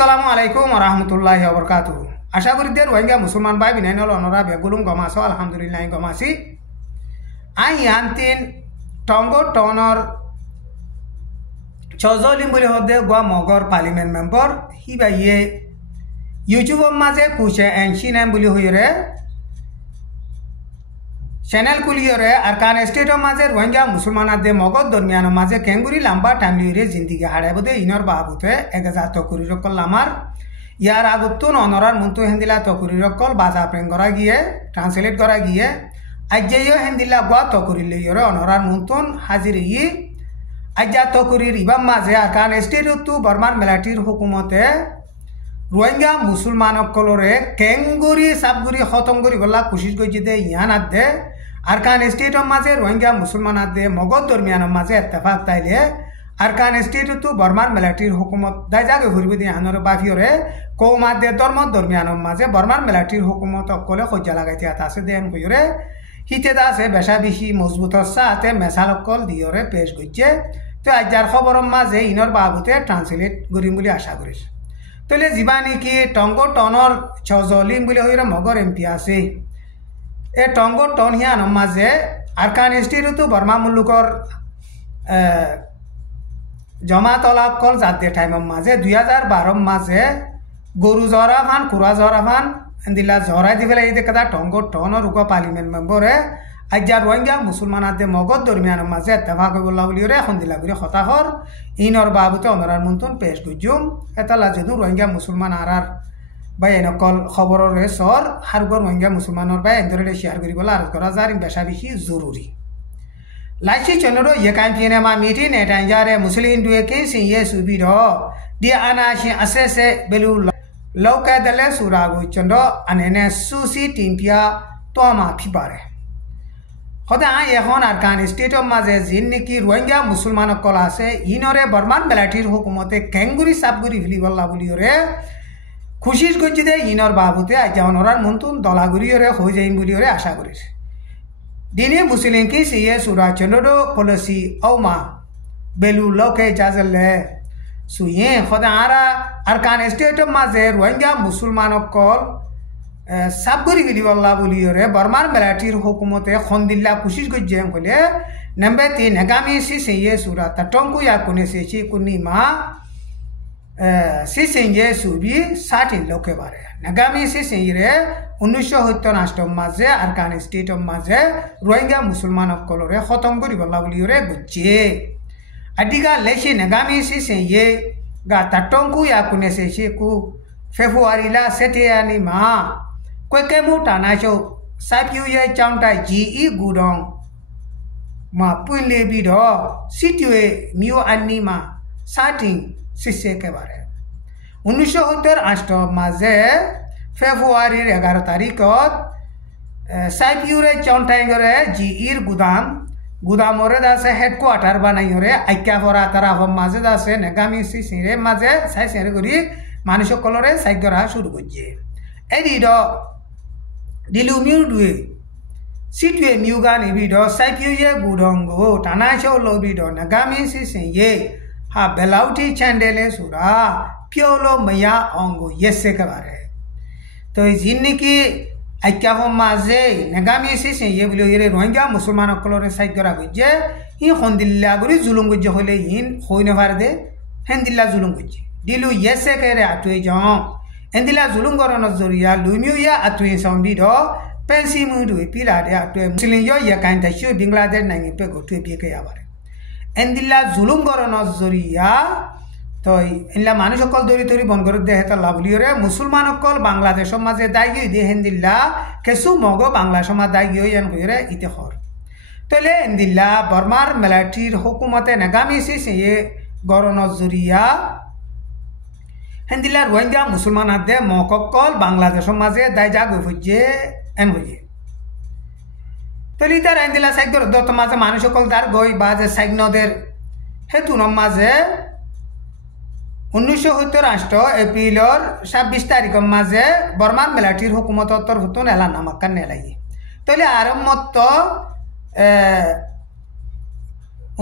আসসালামু আলাইকুম ওয়া রাহমাতুল্লাহি ওয়া বারাকাতুহু। আশা করি দের রোহিঙ্গা মুসলমান ভাই বিনাইনল অনরা বেগুলুম গমাসো আলহামদুলিল্লাহ গমাসি আই ইয়ান্তিন টঙ্গো টনর চজলিম বলে হদে গোয়া মগর পার্লিমেন্ট মেম্বার হিবা ইয়ে ইউটিউবের মাঝে কুছে এনসি নাম বলে হইরে চ্যানেল কুলিয়রে আরকান স্টেটের মাঝে রোহিঙ্গা মুসলমানদের মগর দরমিয়ান মাঝে কেঙ্গুরি লম্বা টাইম লিয়ে জিন্দিগি হারাই বোধে ইনর বাবুতে এগেজা তকুরি রকল আমার ইয়ার আগুতুন অনরার মন্তু হেন্দিলা তকুরি রকল বাজা প্রেম করা গিয়ে ট্রান্সলেট করা গিয়ে আজ্জাইও হেন্দিলা গোয়া তকুরি লিয়রে অনরার মন্তুন হাজির ই আজ্জা তকুরির ইবাম মাঝে আরকান স্টেটু বর্মার মিলিটারির হুকুমতে রোহিঙ্গা মুসলমানসকলরে কেঙ্গুরি সাবগুরি খতম করি বলা কোশিশ করছে দে ইয়ান আদে আরকান স্টেটের মাঝে রোহিঙ্গা মুসলমানদের মগজ দরমিয়ানের মাঝে এত্তেফাক তাইলে আরকান স্টেটু বর্মার মিলিটারির হুকুমত দায় জাগে ঘুরবে দিয়ে আনর বাফিয়রে কৌমাদে ধর্ম দরমিয়ানের মাঝে বর্মার মিলিটারির হুকুমত অকলে সজ্জা লাগাইতে আছে দেন কইরে হিতে আছে বেশা বেশি মজবুত সাথে মেসাল অকল দিয়রে পেশ করছে তো আজ্জার খবরের মাঝে ইনর বাবুতে ট্রান্সলেট করিম বলে আশা করিস তাহলে যা নাকি টঙ্গো টনর চজলিম বলে হইরে মগর এমপি আছে এ টঙ্গো টন হিয়ান মাঝে আরকান স্টেটু বর্মা মুলুকর জমা তলাকল জাতে টাইমের মাঝে 2012 মাঝে গরু জরা ফান কুড়া জরা ফান দিলা জরাই দি ফেলে এই দেখা টঙ্গো টনর উপ পার্লিমেন্ট মেম্বরে আজ্জা রোহিঙ্গা মুসলমানদের মগজ দরমিয়ানের মাঝে এত্তেফাক বললা বলিওরে এখন দিলা করে হতাহর ইনর বাবুতে অনরার মন্তন পেশ গুজুম এতালা যদি রোহিঙ্গা মুসলমান আর বাই এনেকল খবরের সর হারগর রোহিঙ্গা মুসলমানের বাই এন্দরে শেয়ার করি বলে আরজ করা যার বেশা বেশি জরুরি লাইসি চন্দ্র ইয়ে কাইপিনে মা মিটি নেটাইজারে মুসলিম দুয়ে কে সিয়ে সুবির দিয়ে আনাশি আসে সে বেলু লৌকা দলে সুরাগু চন্দ্র আনেনে সুসি টিম্পিয়া তোমা ফিপারে সদায় এখন আরকান স্টেটের মাঝে যিন নাকি রোহিঙ্গা মুসলমানসকল আছে ইনরে বর্মান মিলিটারির হুকুমতে কেঙ্গুরি সাবগুরি ফেলি বললা বলিওরে খুশিস করছি দে ইনর বাবুতে আজ্জা অনরার মন্তুন দলাগুড়িওরে হয়ে যাইম বলিওরে আশা করিস দিনে মুসলিম কি সিয়ে সুরাচন্দ্র পলিসি ঔমা বেলু লৌকে জাজলে সুয়ে সদায় আরকান স্টেটের মাঝে রোহিঙ্গা মুসলমানসকল সাবগুরি গিলি বল্লা বলিওরে বর্মার মিলিটারির হুকুমতে খন্দিল্লা কোশিশ করছে বলে নম্বর 3 নেগামি সিসিয়ে সুরা তটঙ্কু ইয়া কোনে সেচি কুনি মা সিসিয়ে সুবি 60 লোকে বারে নেগামি সিসিয়ে 1978 মাঝে আরকান স্টেটের মাঝে রোহিঙ্গা মুসলমানসকলরে খতম করি বল্লা বলিওরে বুঝছে আদিগা লেসি নেগামি সিসিয়ে গা তটঙ্কু ইয়া কোনে সেচি কু ফেব্রুয়ারিলা সেটিয়ানি মা কয়েকে মোটা নাচো সাইপিউ ইয়ে চাউন্টাই জি ই গুডং মা পুইলে বিড সিটিওয়ে মিউ আন্নি মা সাটিং সিসে কেবারে 1978 মাঝে ফেব্রুয়ারির 11 তারিখত সাইপিউরে চাউন্টাই করে জি ইর গুদামরে দাসে হেডকোয়ার্টার বানাইরে আইকা ভরা তারা মাঝে দাসে নেগামি সিসিরে মাঝে সাইসেরে করি মানুষসকলরে সাইগরা শুরু করছে এদিড দিলু মিউ দুয়ে সিটুয়ে মিউগা নিবিড সাইপিউয়ে গুডঙ্গ টানাইছো লবিড নাগামি সিসিয়ে হা বেলাউটি চ্যান্ডেলে সুরা পিওলো মায়া অঙ্গ ইয়েসে কেবারে তো যিন নাকি আইকা মাঝে নাগামি সিসিয়ে বলে ইরে রোহিঙ্গা মুসলমানসকলরে সাইগরা করছে ই হন্দিল্লা করে জুলুম করছে হলে ইন হই নেভার দে হেন্দিল্লা জুলুম করছে দিলু ইয়েসে কেরে আতুই যাও এন্দিলা জুলুম গরনের জরিয়া লুমিউ ইয়া আতুই সাউন্ডিড পেন্সি মুডু পিলা দে আতুই মুসলিম ইয়া কাইন তাইছো বাংলাদেশ নাইনি পে গটুই বিকে আবারে এন্দিলা জুলুম গরনের জরিয়া তো এলা মানুষ সকল দরি তরি বন করে দে হেতা লাভলিওরে মুসলমান সকল বাংলাদেশের মাঝে দায়ী দে হেন্দিল্লা কেসু মগ বাংলা সমাজ দায়ী এন কইরে ইতে খর তলে এন্দিল্লা বর্মার মিলিটারির হুকুমতে নাগামি সিসিয়ে গরনের জরিয়া হেন্দিলা রোহিঙ্গা মুসলমানদের মককল বাংলাদেশের মাঝে দায় যা গই ফুজে এন হইয়ে তলি তার হেন্দিলা সাইগর দত মাঝে মানুষ সকল তার গই বাজে সাইগনদের হেতুন মাঝে 1978 এপ্রিলর 26 তারিখের মাঝে বর্মার মিলিটারির হুকুমত তরফতুন এলান নামাক্কান নেলাই তলে আরম্ভত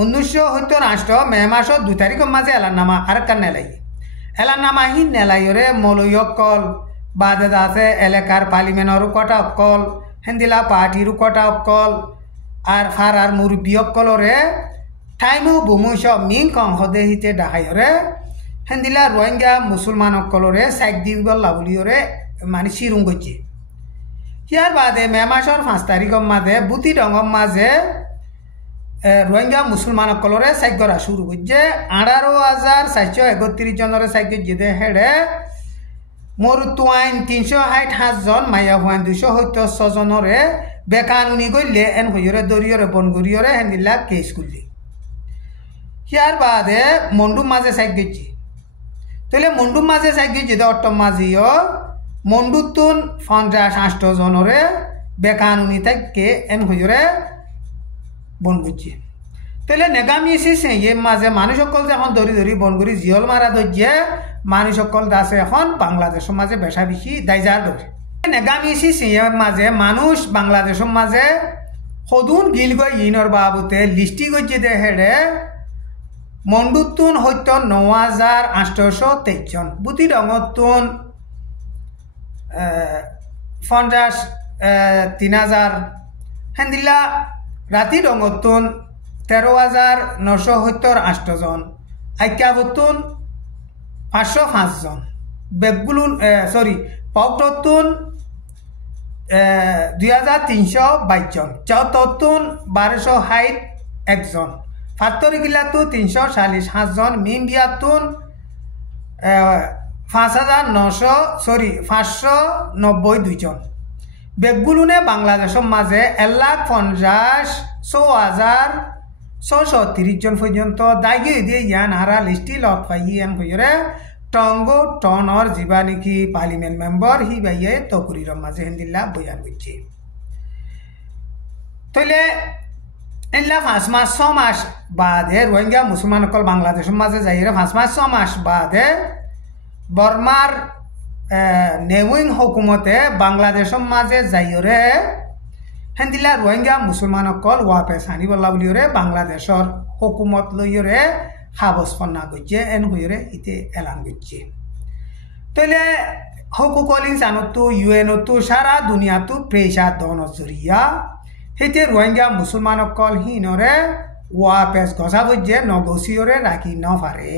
1978 মে মাসের 2 তারিখের মাঝে এলান নামা আর কান নেলাই এলার নামাহি নেলাইরে মলয়কল বাদে আছে এলাকার পার্লিমেন্টর কটা অকল হেন্দিলা পার্টির কটা অকল আর ফারার মুরব্বী অকলরে টাইমও বুমুস মিং কং হদে হিতে ডাহাইরে হেন্দিলা রোহিঙ্গা মুসলমান অকলরে সাইক দিবল লাবলিওরে মানে সিরুং গছে ইয়ার বাদে মে মাসের 5 তারিখের মাঝে বুতি রঙর মাঝে রোহিঙ্গা মুসলমান অকলরে সাইক করা শুরু করছে 18,431 জনরে সাইক যেতে হেড়ে মরুতুয়াইন 360 জন মাইয়া হুয়াইন 276 জনরে বেকানুনি করলে এন হইরে দরিয়রে বনগুরিয়রে হেন্দিলা কেস করলে ইয়ার বাদে মন্ডুম মাঝে সাইক গেছি তাহলে মন্ডুম মাঝে সাইক গেছি অট্টম মাঝিও মন্ডুতুন 50 জনরে বেকানুনি থেকে এন হইরে বন করছে তাহলে নেগামি এসেছে ইয়ে মাঝে মানুষ সকল এখন ধরি ধরি বনগুড়ি জিয়ল মারা ধরছে মানুষ সকল দাসে এখন বাংলাদেশের মাঝে বেশা বেশি দায়জার ধরে নেগামি এসেছে ইয়ে মাঝে মানুষ বাংলাদেশের মাঝে সদুন গিল গই ইনর বাবুতে লিস্টি করছে দে হেডে মন্ডুতুন হইত 9,823 জন বুতি রঙতুন 3,000 হেন্দিলা রাতি রঙতুন 13,978 জন আইকাবতুন 505 জন বেগুলুন পকটতুন 2,322 জন চৌততুন 1,261 জন ফাত্তরি গিলাতু 347 জন মিমবিয়াতুন 592 জন বেগুলুনে বাংলাদেশের মাঝে 1,50,630 জন পর্যন্ত দাগি দিয়ে ইয়ান হারা লিস্টি লত পাইয়ান হইরে টঙ্গো টনর যা নাকি পার্লিমেন্ট মেম্বার হি বাইয়ে তকুরির মাঝে হেন্দিল্লা বয়ান করছে তইলে এলা 5 মাস 6 মাস বাদে রোহিঙ্গা মুসলমান সকল বাংলাদেশের মাঝে যাইরে 5 মাস 6 মাস বাদে বর্মার নেউইং হুকুমতে বাংলাদেশের মাঝে যাইরে হেন্দিলা রোহিঙ্গা মুসলমান সকল ওয়াপেস আনিবলা বলিওরে বাংলাদেশের হুকুমত লইরে হাবস্পন্না করছে এন হইরে ইতে এলান করছে তাহলে হুকুকল ইনসানতো ইউএনতো সারা দুনিয়াতো প্রেসার দন জরিয়া হেতে রোহিঙ্গা মুসলমান সকল হিনরে ওয়াপেস গসা বজে নগসিওরে রাখি নপারে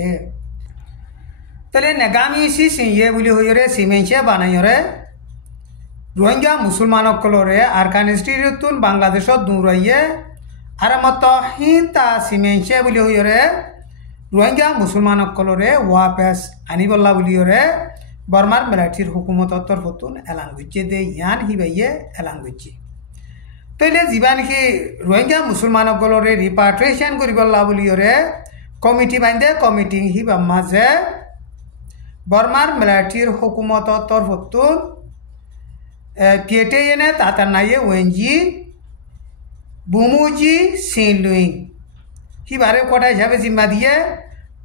তাহলে নেগামি সিয়ে বলি হইরে সিমেন্সে বানাইরে রোহিঙ্গা মুসলমান সকলরে আরকান ইনস্টিটিউট বাংলাদেশত দূরাইয়ে আর মত হিতা সিমেন্সে বলি হইরে রোহিঙ্গা মুসলমান সকলরে ওয়াপেস আনিবল্লা বলিরে বর্মার মিলিটারির হুকুমতর তরফতুন এলান করছে দে ইয়ান হিবাইয়ে এলান করছে তাইলে যা নাকি রোহিঙ্গা মুসলমান সকলরে রিপাট্রিয়েশন করিবল্লা বলিরে কমিটি বান্ধে কমিটি হিবা মাঝে বর্মার মিলিটারির হুকুমতর তরফতুন কেটে এনে তাতার নাইয়ে ওয়েনজি বুমুজি সিনলুইং হিবারে কটা হিসাবে জিম্মা দিয়ে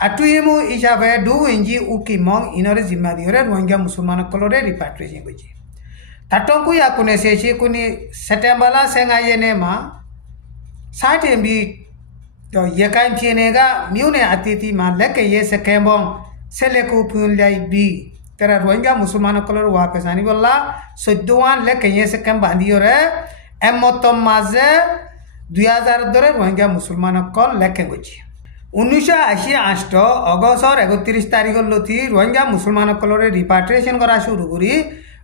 আটুইমু হিসাবে 2 ইঞ্জি উকিমং ইনরে জিম্মা দিয়ে রোহিঙ্গা মুসলমান সকলরে রিপাট্রিয়েশন করছে তাটঙ্কু ইয়াকুনে সেছি কুনি সেটেম্বলা সেঙ্গাইয়ে নে মা 60 MB তো yekai phienega miune atiti ma leke ye sekembong seleku phunlai bi tera rohingya musulman kolor wapes ani bolla 14 leke ye sekem bandiore emotom maze 2000 ধরে রোহিঙ্গা মুসলমান কল লেখে গেছে 1988 অগস্টর 31 তারিখের লতি রোহিঙ্গা মুসলমান কলরে রিপাট্রিয়েশন করা শুরু করি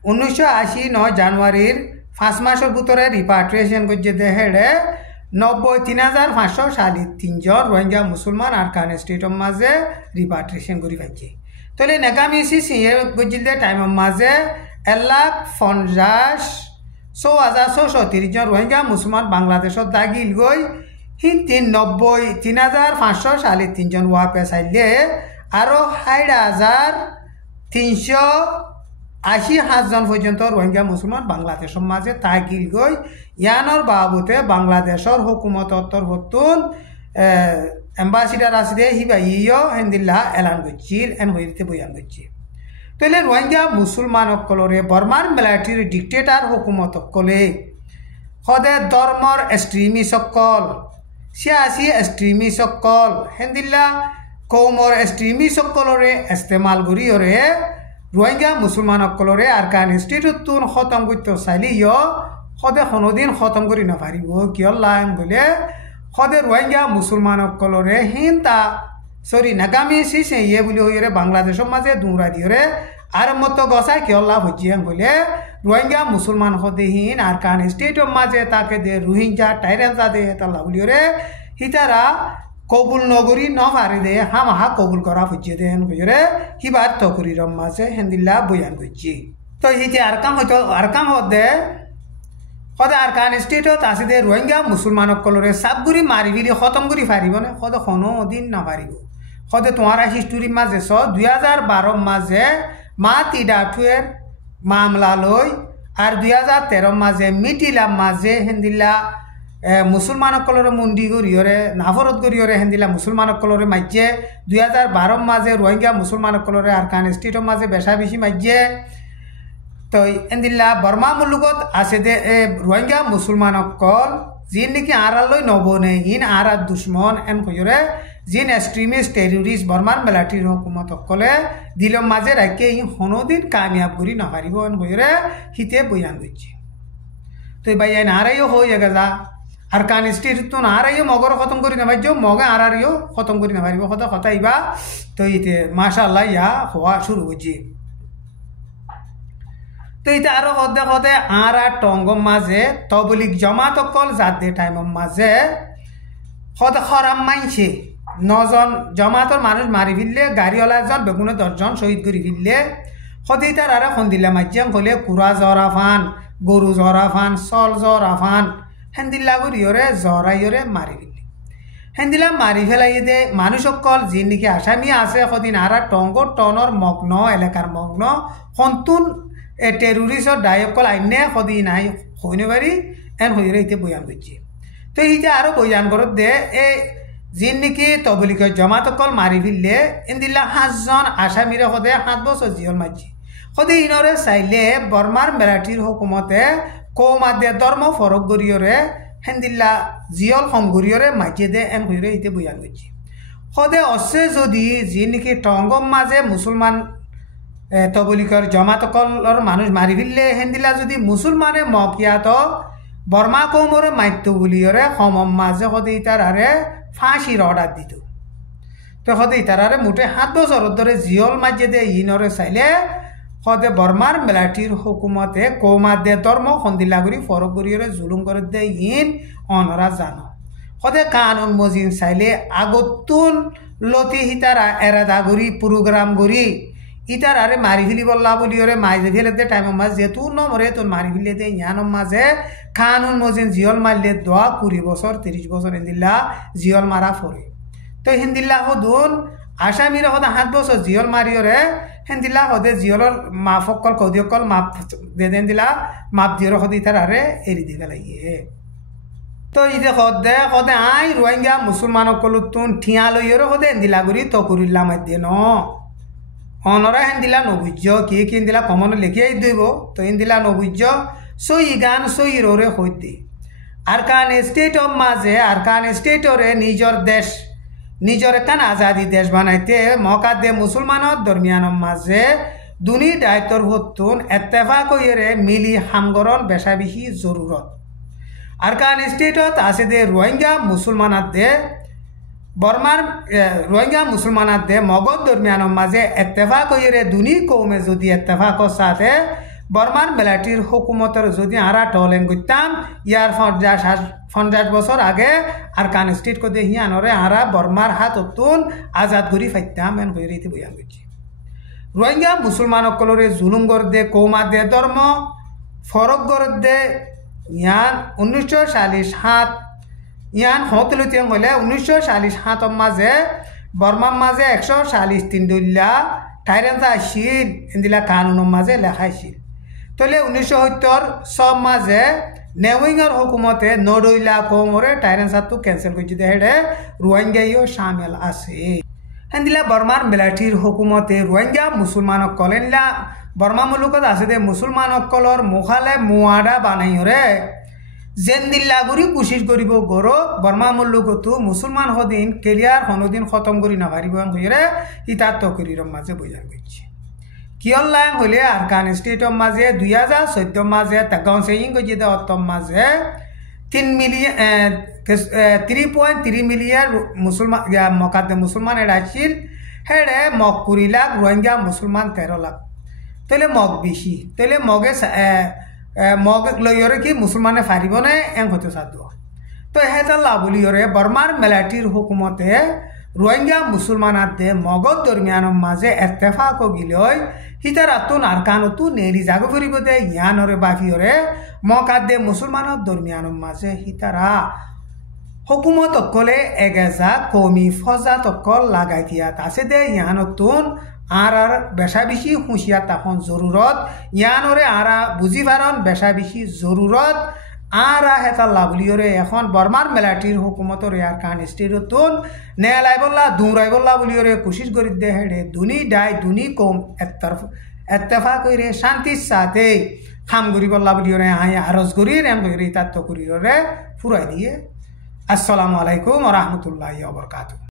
1989 জানুয়ারির 5 মাসের ভিতরে রিপাট্রিয়েশন করছে দেহেড়ে 93,543 জন রোহিঙ্গা মুসলমান আরকান স্টেটের মাঝে রিপাট্রিয়েশন করি পাইছে তাহলে নেগামিসি সিয়ে গজিলে টাইমের মাঝে 1,50,630 জন রোহিঙ্গা মুসলমান বাংলাদেশত দাগিল গই হিন 3,543 জন ওয়াপে চাইলে আরো 60,380 জন পর্যন্ত রোহিঙ্গা মুসলমান বাংলাদেশের মাঝে তাগিল গই ইয়ানোর বাবুতে বাংলাদেশের হুকুমতর তরফতুন এম্বাসিডার আসিদে হিবা ইয় হেন্দিল্লা এলান করছিল এন হইতে বয়ান করছে তাহলে রোহিঙ্গা মুসলমান সকলরে বর্মার মিলিটারির ডিক্টেটার হুকুমত সকলে সদে ধর্মর এক্সট্রিমি সকল সিয়াসি এক্সট্রিমি সকল হেন্দিল্লা কৌমৰ এক্সট্ৰিমিষ্টসকলৰে ইস্তেমাল কৰিৰে ৰোহিঙ্গা মুসলমানসকলৰে আৰকান ইনষ্টিটিউটটোন খতম কৰতে চাইলিও সদে কোনোদিন খতম কৰি নাপাৰিব কিয় লাইন বোলে সদে ৰোহিঙ্গা মুসলমানসকলৰে হিন্তা নাগামী চিছে ইয়ে বুলি হইরে বাংলাদেশের মাঝে দুরা দিয়রে আর মতো গসাই কিয় লাভ হচ্ছে বলে রোহিঙ্গা মুসলমান সদে হিন আরকান স্টেটের মাঝে তাকে দে রোহিঙ্গা টাইরেন্সা দে তাল্লা বলিওরে হিতারা কবুল নগরী নভারে দে হামাহা কবুল করা হচ্ছে দেন কইরে হিবার তকরির মাঝে হেন্দিল্লা বয়ান করছি তো হিতে আরকাম হয়তো আরকাম হদে সদে আরকান স্টেটত আছে দে রোহিঙ্গা মুসলমানসকলরে সাবগুড়ি মারি বিলি খতম করে পারিব না সদে কোনো দিন নাপারিব সদে তোমার হিস্টোরির মাঝে 2012 মাঝে মা তিডাঠুয়ের মামলা লই আর 2013 মাঝে মিটিলা মাঝে হেন্দিল্লা মুসলমানসকলরে মন্দি করিয়রে নাফরত করিয়রে হেন্দিলা মুসলমানসকলরে মাইজে 2012 মাঝে রোহিঙ্গা মুসলমানসকলরে আরকান স্টেটর মাঝে বেশা বেশি মাইজে তো হেন্দিল্লা বর্মা মুলুকত আছে দে রোহিঙ্গা মুসলমানসকল যিন নাকি আড়ালৈ নবনে ইন আড়ার দুশ্মন এন কইরে যিন এক্সট্রিমিস্ট টেররিস্ট বর্মার মিলিটারি হুকুমত সকলে দিলম মাঝে রাখে ই কোনোদিন কামিয়াব করি নাপারিব এন কইরে হিতে বয়ান করছে তো ভাই আইন আড়াইও হয়ে গেছা আরকান স্টেট আড়াইও মগর খতম করি নাপাইজ মগে আড়াইও খতম করি নাপারিব কথা কথা ইবা তো ইতে মাশাআল্লাহ ইয়া হওয়া শুরু হচ্ছে তো এটা আরো সদে সদে আর টঙ্গম মাঝে তবলিক জমাত অকল যাতে টাইমর মাঝে সদে খরাম মাইছে 9 জন জমাতর মানুষ মারি ফিরলে গাড়িওয়ালা এজন বেগুনে 10 জন শহীদ করে ফিরলে সদে তার আর সন্দিল্লা মাঝে হলে কুড়া জরাফান গরু জরাফান চল জরাফান হেন্দিল্লা করিয়রে জরাইয়রে মারি ফিরলে হেন্দিল্লা মারি ফেলাই দে মানুষ অকল যি নাকি আসামি আছে সদিন আর টঙ্গর টনর মগ্ন এলাকার মগ্ন সন্তুন টেররিস্টর ডায়কল আইনে সদি নাই হইনে পারি এন হইরে ইতে বয়ান করছে তো ইতে আরো বয়ান করত দে এই যিন নাকি তবলিগর জমাতকল মারি ফিরলে ইন্দিল্লা 5 জন আসামিরে সদে 7 বছর জিয়ল মারছে সদে ইনরে চাইলে বর্মার মিলিটারির হুকুমতে কৌমাদে ধর্ম ফরক গরিয়রে হেন্দিল্লা জিয়ল সংগরিয়রে মাঝে দে এন হইরে ইতে বয়ান করছে সদে অসে যদি যিন নাকি টঙ্গম মাঝে মুসলমান তবলিকর জমাতকলর মানুষ মারি ফিরলে হেন্দিলা যদি মুসলমানে মকিয়াত বর্মা কৌমরে মাইত বলিয়রে সমম মাঝে সদে ইতার আরে ফাঁসির অর্ডার দিত তো সদে ইতার আরে মুঠে 7 বছর ধরে জিয়ল মাঝে দে ইনরে চাইলে সদে বর্মার মিলিটারির হুকুমতে কৌমাদে ধর্ম সন্দিলা করি ফরক করিয়রে জুলুম করে দে ইন অনরা জানো সদে কানুন মজিন চাইলে আগতুন লতি হিতারা এরাদা করি প্রোগ্রাম করি ইতার আরে মারি ফেলি বললা বলিওরে মাইজে ফেলে দে টাইম মাঝে যেহেতু নমরে তোর মারি ফেলে দে ইয়ানোর মাঝে কানুন মজিন জিয়ল মারলে 20 বছর 30 বছর হিন্দিল্লা জিয়ল মারা ফরে তো হিন্দিল্লা হদুন আসামির হদে 7 বছর জিয়ল মারিওরে হিন্দিল্লা হদে জিয়লর মাফকল কদিয়কল মাপ দে দেন দিলা মাপ দিয়র হদে ইতার আরে এরি দিবে লাগিয়ে তো ইদে হদে আই রোহিঙ্গা মুসলমানসকল তুন ঠিয়া লইয়র হদে হিন্দিলা করি তো করিল্লা মাধ্যে ন অনরা হেন্দিলা নবুজ্য কি হিন্দিলা কমন লিখিয়াই দিব তো হিন্দিলা নবুজ্য সই গান সই রোরে হইতে আরকান স্টেটর মাঝে আরকান স্টেটরে নিজর দেশ নিজর একান আজাদি দেশ বানাইতে মকা দে মুসলমানের দরমিয়ানের মাঝে দুনি দায়িত্বর হতুন এত্তেফাক হইরে মিলি হামগরণ বেশা বেশি জরুরত আরকান স্টেটত আছে দে রোহিঙ্গা মুসলমানার দে বর্মার রোহিঙ্গা মুসলমানার দে মগধ দরমিয়ানের মাঝে এত্তেফাক হইরে দুনি কৌমে যদি এত্তেফাকর সাথে বর্মার মিলিটারির হুকুমতের যদি আরা টলেন করতাম ইয়ার 50 বছর আগে আরকান স্টেট কো দে হিয়ানরে আরা বর্মার হাত অতুন আজাদ করি ফাইতাম এন কইরে ইতে বয়ান করছি রোহিঙ্গা মুসলমানসকলরে জুলুম করে দে কৌমা দে ধর্ম ফরক করে দে ইয়ান 1947 ইয়ান হতলতিয়া হলে 1947 মাঝে বর্মার মাঝে 143 দলিয়া টাইরেন্সা আসিল ইন্দিলা কানুনের মাঝে লেখাইছিল তলে 1970 মাঝে নেউইংয়ের হুকুমতে নডইলা কৌমরে টাইরেন্সাটো ক্যান্সেল করছে হেডে রোহিঙ্গাইও সামিল আছে হেন্দিলা বর্মার মিলিটারির হুকুমতে রোহিঙ্গা মুসলমানসকল এনলা বর্মা মুলুকত আছে দে মুসলমানসকলর মুখালে মুয়াডা বানাইরে জেন্দিল্লাগুড়ি কোশিশ করিব গরো বর্মা মল্লুকতো মুসলমান হদিন কেরিয়ার হনদিন খতম করি নাপারিব হইরে ইতার তকরির মাঝে বইয়ার করছে কিয়ল লাং হলে আরকান স্টেটর মাঝে 2014 মাঝে তাগাঁও সেইং গজিদে অত্তম মাঝে 3.3 মিলিয়ন মুসলমান মকাতে মুসলমান এড়াইছিল হেড়ে মগ 20 লাখ রোহিঙ্গা মুসলমান 13 লাখ তাহলে মগ বেশি তাহলে মগে মগ লইরে কি মুসলমানে ফারিব না এং হতে সাধ্য তো হেতা লাভলিয়রে বর্মার মিলিটারির হুকুমতে রোহিঙ্গা মুসলমানাতে মগত দরমিয়ানের মাঝে এত্তেফাক গিলয় হিতারাতুন আরকানতু নেরি জাগো ফুরিব দে ইয়ানরে বাফিয়রে মকাদে মুসলমানের দরমিয়ানের মাঝে হিতারা হুকুমত অকলে এগেজা কমি ফজা তকল লাগাই দিয়াত আছে দে ইয়ানতুন আর বেশা বেশি হুঁশিয়ার তখন জরুরত ইয়ানরে আরা বুঝি পারন বেশা বেশি জরুরত আরা হেতা লাভলিয়রে এখন বর্মার মিলিটারির হুকুমতর আরকান স্টেটতুন নেলাইবল্লা দুরাইবল্লা বলিয়রে কোশিশ করি দে হেডে দুনি ডাই দুনি কম এত্তেফা করে শান্তির সাথে খাম করিবল্লা বলিয়রে আই আরজ করি এম করি তাত্ত করিরে ফুরাই দিয়ে আসসালামু আলাইকুম ওয়া রাহমাতুল্লাহি ওয়া বারাকাতুহু।